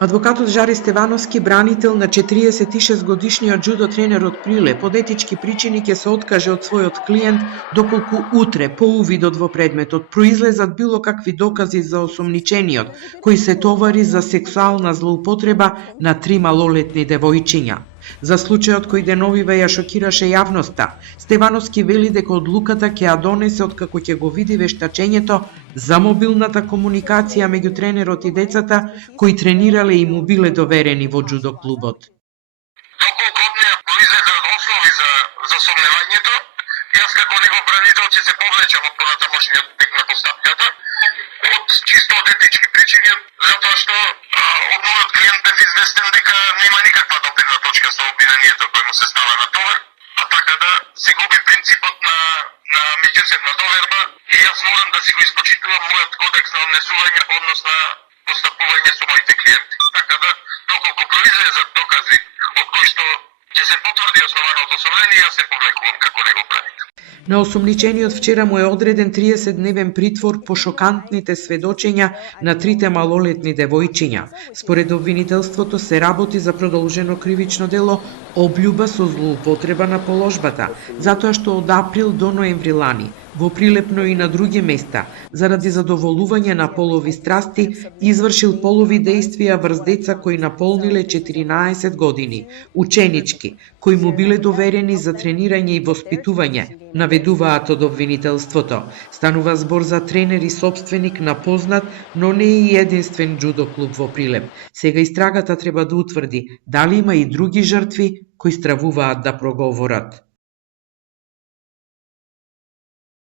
Адвокатот Жари Стевановски, бранител на 46-годишниот џудо тренер од Прилеп, по етички причини ќе се откаже од својот клиент доколку утре по увидот во предметот произлезат било какви докази за осомничениот, кој се товари за сексуална злоупотреба на 3 малолетни девојчиња. За случајот кој деновива ја шокираше јавноста, Стевановски вели дека одлуката ќе ја донесе откако ќе го види вештачењето за мобилната комуникација меѓу тренерот и децата кои тренирале и му биле доверени во џудо клубот. Доколку од неа произлезе основи за сомневањето, јас како негов бранител ќе се повлечам од понатамошниот тек на постапката од чисто од етички причини, затоа што од мојот клиент бев известен дека нема никаква допирна точка со обвинението кој му се става на товар, а така да се губи принципот на меѓусебна доверба и јас морам да си го испочитувам мојот кодекс на однесување, однос на постапување со моите клиенти. Така да, доколку произлезат докази од кои што ќе се потврди основаното сомнение, јас се повлекувам како негов бранител. На осомничениот вчера му е одреден 30-дневен притвор по шокантните сведочења на 3 малолетни девојчиња. Според обвинителството се работи за продолжено кривично дело облјуба со злоупотреба на положбата, затоа што од април до ноември лани во Прилеп, но и на други места, заради задоволување на полови страсти, извршил полови дејствија врз деца кои наполниле 14 години, ученички, кои му биле доверени за тренирање и воспитување, наведуваат од обвинителството. Станува збор за тренер и собственик на познат, но не и единствен џудо клуб во Прилеп. Сега истрагата треба да утврди дали има и други жртви кои стравуваат да проговорат.